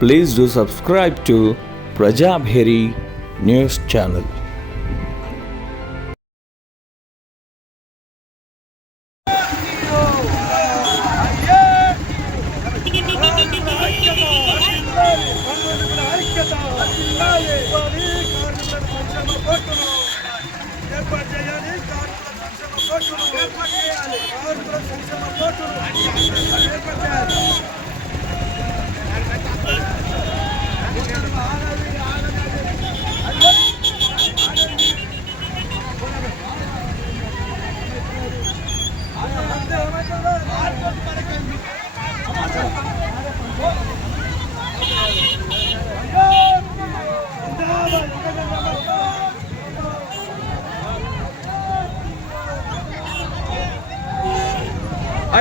Please do subscribe to Prajabheri News Channel.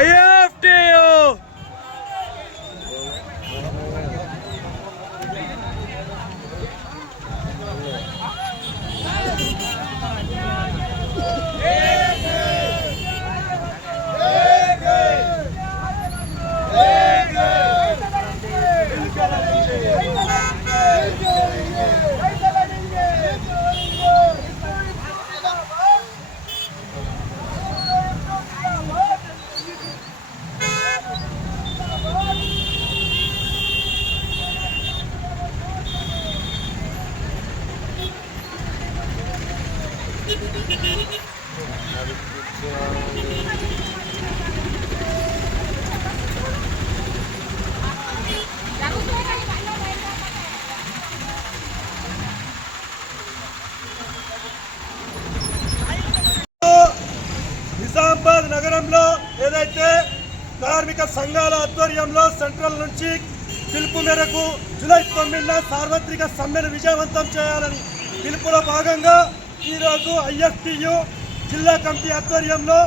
IFTO! Nizamabad నగరంలో ఏదైతే కార్మిక సంఘాల ఆధ్వర్యంలో సెంట్రల్ నుంచి పిలుపు మేరకు జూలై 9న సార్వత్రిక సమ్మెను విజయవంతం చేయాలని పిలుపులో భాగంగా ఈరోజు IFTU జిల్లా కమిటీ ఆధ్వర్యంలో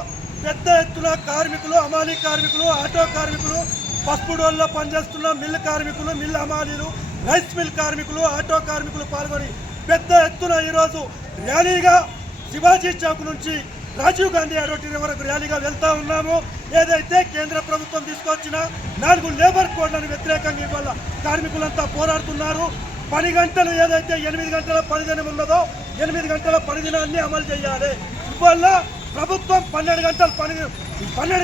పెద్ద ఎత్తున కార్మికులు, హమాలీ కార్మికులు, ఆటో కార్మికులు, పసుపు డోల్లో పనిచేస్తున్న మిల్ కార్మికులు, మిల్ హమాలీలు, రైస్ మిల్ కార్మికులు, ఆటో కార్మికులు పాల్గొని పెద్ద ఎత్తున ఈరోజు ర్యాలీగా శివాజీ చౌక్ నుంచి రాజీవ్ గాంధీ అడ్వకేట్ వరకు ర్యాలీగా వెళ్తా ఉన్నాము. ఏదైతే కేంద్ర ప్రభుత్వం తీసుకొచ్చిన 4 లేబర్ కోడ్లను వ్యతిరేకంగా ఇవాళ కార్మికులంతా పోరాడుతున్నారు. 10 గంటలు ఏదైతే 8 గంటల పనిదినం ఉన్నదో 8 గంటల పనిదినాన్ని అమలు చేయాలి. ఇవాళ ప్రభుత్వం 12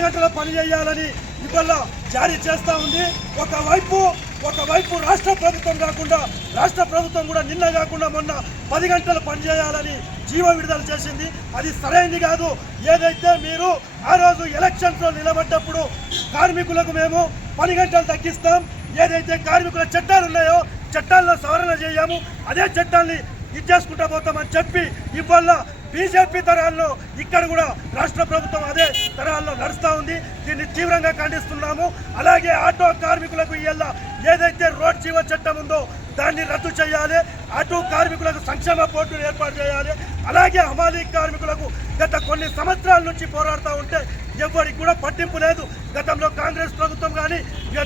గంటల పని చేయాలని ఇవాళ జారీ చేస్తూ ఉంది. ఒకవైపు రాష్ట్ర ప్రభుత్వం కాకుండా రాష్ట్ర ప్రభుత్వం కూడా నిన్న కాకుండా మొన్న 10 గంటలు పని చేయాలని జీవో విడుదల చేసింది. అది సరైనది కాదు. ఏదైతే మీరు ఆ రోజు ఎలక్షన్స్లో నిలబడ్డప్పుడు కార్మికులకు మేము 10 గంటలు తగ్గిస్తాం, ఏదైతే కార్మికుల చట్టాలు ఉన్నాయో చట్టాల్లో సవరణ చేయము, అదే చట్టాన్ని ఇచ్చేసుకుంటా పోతామని చెప్పి ఇవాళ బీజేపీ తరాల్లో ఇక్కడ కూడా రాష్ట్ర ప్రభుత్వం అదే తరాల్లో నడుస్తూ ఉంది. దీన్ని తీవ్రంగా ఖండిస్తున్నాము. అలాగే ఆటో కార్మికులకు ఇవాళ ఏదైతే రోడ్ జీవో చట్టం ఉందో దాన్ని రద్దు చేయాలి. ఆటో కార్మికులకు సంక్షేమ బోర్డును ఏర్పాటు చేయాలి. అలాగే హమాలీ కార్మికులకు గత కొన్ని సంవత్సరాల నుంచి పోరాడుతూ ఉంటే ఎవరికి కూడా పట్టింపు లేదు. గతంలో కాంగ్రెస్ ప్రభుత్వం కానీ,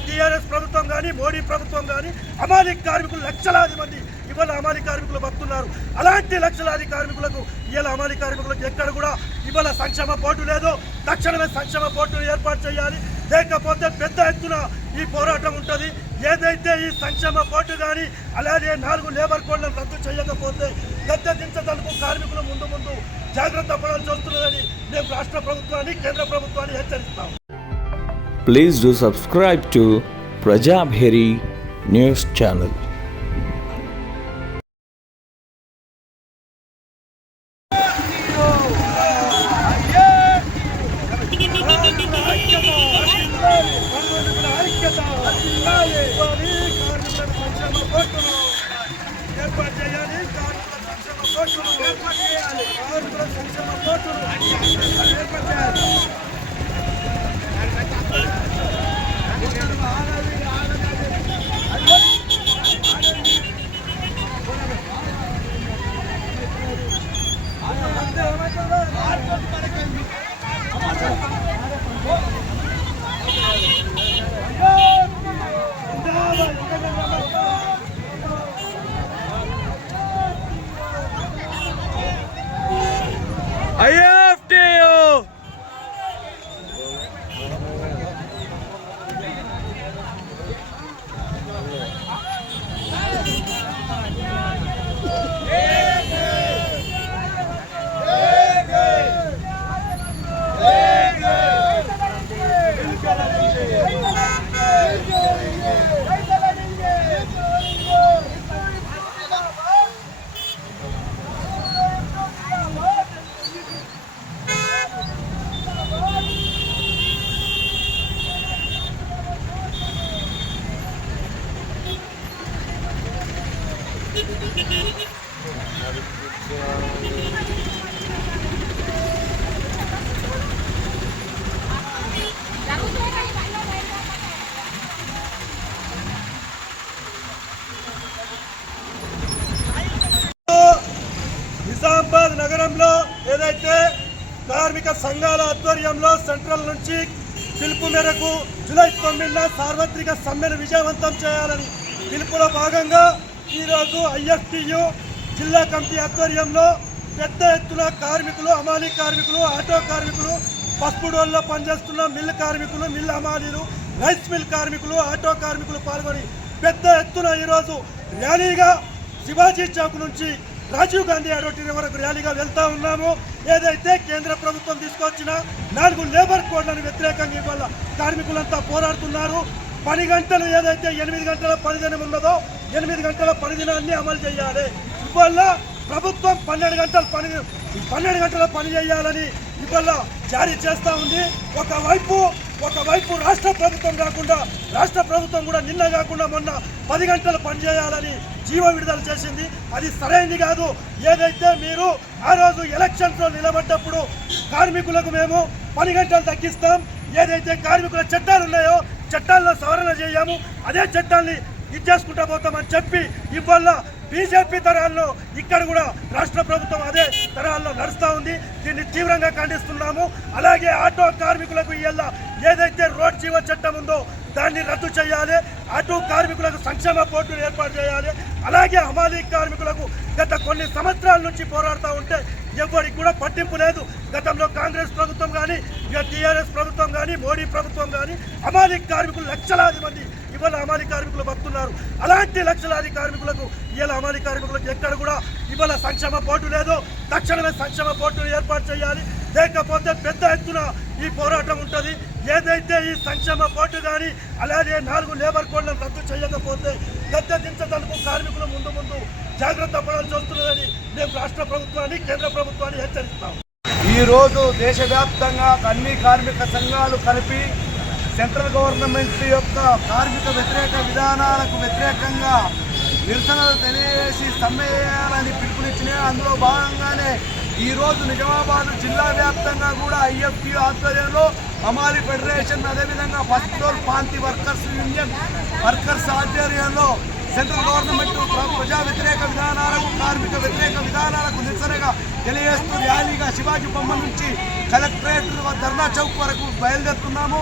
TRS ప్రభుత్వం కానీ, మోడీ ప్రభుత్వం కానీ హమాలీ కార్మికులు లక్షలాది మంది ఇవాళ హమాలీ కార్మికులు బతున్నారు. అలాంటి లక్షలాది కార్మికులకు ఇవాళ హమాలీ కార్మికులకు ఎక్కడ కూడా ఇవాళ సంక్షేమ బోర్డు లేదు. తక్షణమే సంక్షేమ బోర్డును ఏర్పాటు చేయాలి. లేకపోతే పెద్ద ఎత్తున ఈ పోరాటం ఉంటుంది. ఏదైతే ఈ సంక్షేమ బోర్డు కానీ అలాగే 4 లేబర్ కోడ్లను రద్దు చేయకపోతే గద్దెదించడానికి కార్మికులు ముందు జాగ్రత్త పడాల్సి వస్తున్నదని మేము రాష్ట్ర ప్రభుత్వాన్ని, కేంద్ర ప్రభుత్వాన్ని హెచ్చరిస్తాం. Please do subscribe to Prajabheri News Channel. IFTO! Nizamabad నగరంలో ఏదైతే కార్మిక సంఘాల ఆధ్వర్యంలో సెంట్రల్ నుంచి పిలుపు మేరకు జూలై 9న సార్వత్రిక సమ్మెను విజయవంతం చేయాలని పిలుపులో భాగంగా ఈరోజు ఐఎఫ్టియు జిల్లా కమిటీ ఆధ్వర్యంలో పెద్ద ఎత్తున కార్మికులు, హమాలీ కార్మికులు, ఆటో కార్మికులు, పసుపు డోల్లో పనిచేస్తున్న మిల్ కార్మికులు, మిల్ హమాలీలు, రైస్ మిల్ కార్మికులు, ఆటో కార్మికులు పాల్గొని పెద్ద ఎత్తున ఈరోజు ర్యాలీగా శివాజీ చౌక్ నుంచి రాజీవ్ గాంధీ ఆడిటోరియం వరకు ర్యాలీగా వెళ్తా ఉన్నాము. ఏదైతే కేంద్ర ప్రభుత్వం తీసుకొచ్చిన 4 లేబర్ కోడ్లను వ్యతిరేకంగా ఇవాళ కార్మికులంతా పోరాడుతున్నారు. 10 గంటలు ఏదైతే 8 గంటల పనిదినం ఉన్నదో 8 గంటల పనిదినాన్ని అమలు చేయాలి. ఇవాళ ప్రభుత్వం 12 గంటల పని చేయాలని ఇవాళ జారీ చేస్తూ ఉంది. ఒకవైపు రాష్ట్ర ప్రభుత్వం కాకుండా రాష్ట్ర ప్రభుత్వం కూడా నిన్న కాకుండా మొన్న 10 గంటలు పనిచేయాలని జీవో విడుదల చేసింది. అది సరైనది కాదు. ఏదైతే మీరు ఆ రోజు ఎలక్షన్స్లో నిలబడ్డప్పుడు కార్మికులకు మేము 10 గంటలు తగ్గిస్తాం, ఏదైతే కార్మికుల చట్టాలు ఉన్నాయో చట్టాల్లో సవరణ చేయము, అదే చట్టాన్ని ఇచ్చేసుకుంటా పోతామని చెప్పి ఇవాళ బీజేపీ తరాల్లో ఇక్కడ కూడా రాష్ట్ర ప్రభుత్వం అదే తరాల్లో నడుస్తూ ఉంది. దీన్ని తీవ్రంగా ఖండిస్తున్నాము. అలాగే ఆటో కార్మికులకు ఇవాళ ఏదైతే రోడ్ జీవో చట్టం ఉందో దాన్ని రద్దు చేయాలి. ఆటో కార్మికులకు సంక్షేమ బోర్డును ఏర్పాటు చేయాలి. అలాగే హమాలీ కార్మికులకు గత కొన్ని సంవత్సరాల నుంచి పోరాడుతూ ఉంటే ఎవరికి కూడా పట్టింపు లేదు. గతంలో కాంగ్రెస్ ప్రభుత్వం కానీ, టీఆర్ఎస్ ప్రభుత్వం కానీ, మోడీ ప్రభుత్వం కానీ హమాలీ కార్మికులు లక్షలాది మంది ఇవాళ హమాలీ కార్మికులు బతున్నారు. అలాంటి లక్షలాది కార్మికులకు ఇవాళ హమాలీ కార్మికులకు ఎక్కడ కూడా ఇవాళ సంక్షేమ బోర్డు లేదు. తక్షణమే సంక్షేమ బోర్డును ఏర్పాటు చేయాలి. లేకపోతే పెద్ద ఎత్తున ఈ పోరాటం ఉంటుంది. ఏదైతే ఈ సంక్షేమ బోర్డు కానీ అలాగే 4 లేబర్ కోడ్లను రద్దు చేయకపోతే గద్దెదించడానికి కార్మికులు ముందు జాగ్రత్త పడాల్సి వస్తున్నదని మేము రాష్ట్ర ప్రభుత్వాన్ని, కేంద్ర ప్రభుత్వాన్ని హెచ్చరిస్తాం. ఈరోజు దేశవ్యాప్తంగా అన్ని కార్మిక సంఘాలు కలిపి సెంట్రల్ గవర్నమెంట్ యొక్క కార్మిక వ్యతిరేక విధానాలకు వ్యతిరేకంగా నిరసనలు తెలియజేసి సమ్మె చేయాలని పిలుపునిచ్చినాయి. అందులో భాగంగానే ఈరోజు నిజామాబాద్ జిల్లా వ్యాప్తంగా కూడా ఐఎఫ్టియు ఆధ్వర్యంలో హమాలీ ఫెడరేషన్, అదేవిధంగా ఫస్ట్ ఫ్లోర్ పాంతి వర్కర్స్ యూనియన్ వర్కర్స్ ఆధ్వర్యంలో సెంట్రల్ గవర్నమెంట్ ప్రజా వ్యతిరేక విధానాలకు, కార్మిక వ్యతిరేక విధానాలకు నిరసనగా తెలియజేస్తూ ర్యాలీగా శివాజీ బొమ్మ నుంచి కలెక్టరేట్ ధర్నా చౌక్ వరకు బయలుదేరుతున్నాము.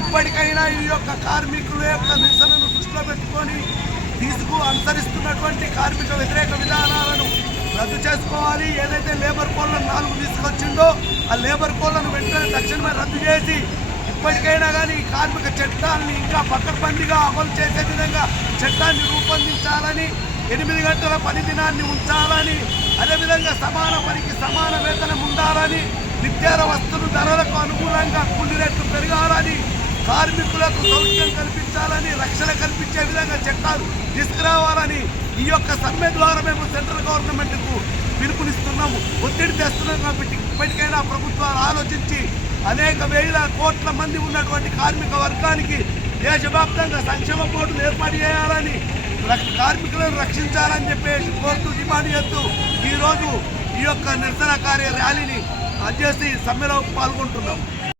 ఇప్పటికైనా ఈ యొక్క కార్మికుల యొక్క నిరసనను దృష్టిలో పెట్టుకొని అనుసరిస్తున్నటువంటి కార్మిక వ్యతిరేక విధానాలను రద్దు చేసుకోవాలి. ఏదైతే లేబర్ కోడ్లను 4 తీసుకొచ్చిందో ఆ లేబర్ కోడ్లను వెంటనే తక్షణమే రద్దు చేసి ఇప్పటికైనా కానీ ఈ కార్మిక చట్టాన్ని ఇంకా పకడ్బందీగా అమలు చేసే విధంగా చట్టాన్ని రూపొందించాలని, 8 గంటల పని దినాన్ని ఉంచాలని, అదేవిధంగా సమాన పనికి సమాన వేతనం ఉండాలని, నిత్యావసర వస్తువుల ధరలకు అనుకూలంగా కూలీ రేట్లు పెరగాలని, కార్మికులకు సౌఖ్యం కల్పించాలని, రక్షణ కల్పించే విధంగా చట్టాలు తీసుకురావాలని ఈ యొక్క సమ్మె ద్వారా మేము సెంట్రల్ గవర్నమెంట్కు పిలుపునిస్తున్నాము, ఒత్తిడి తెస్తున్నాం. కాబట్టి ఇప్పటికైనా ప్రభుత్వాలు ఆలోచించి అనేక వేల కోట్ల మంది ఉన్నటువంటి కార్మిక వర్గానికి దేశవ్యాప్తంగా సంక్షేమ బోర్డులు ఏర్పాటు చేయాలని, కార్మికులను రక్షించాలని చెప్పేసి కోరుతూ డిమాండ్ చేస్తూ ఈరోజు ఈ యొక్క నిరసన ర్యాలీని చేసి సమ్మెలో పాల్గొంటున్నాం.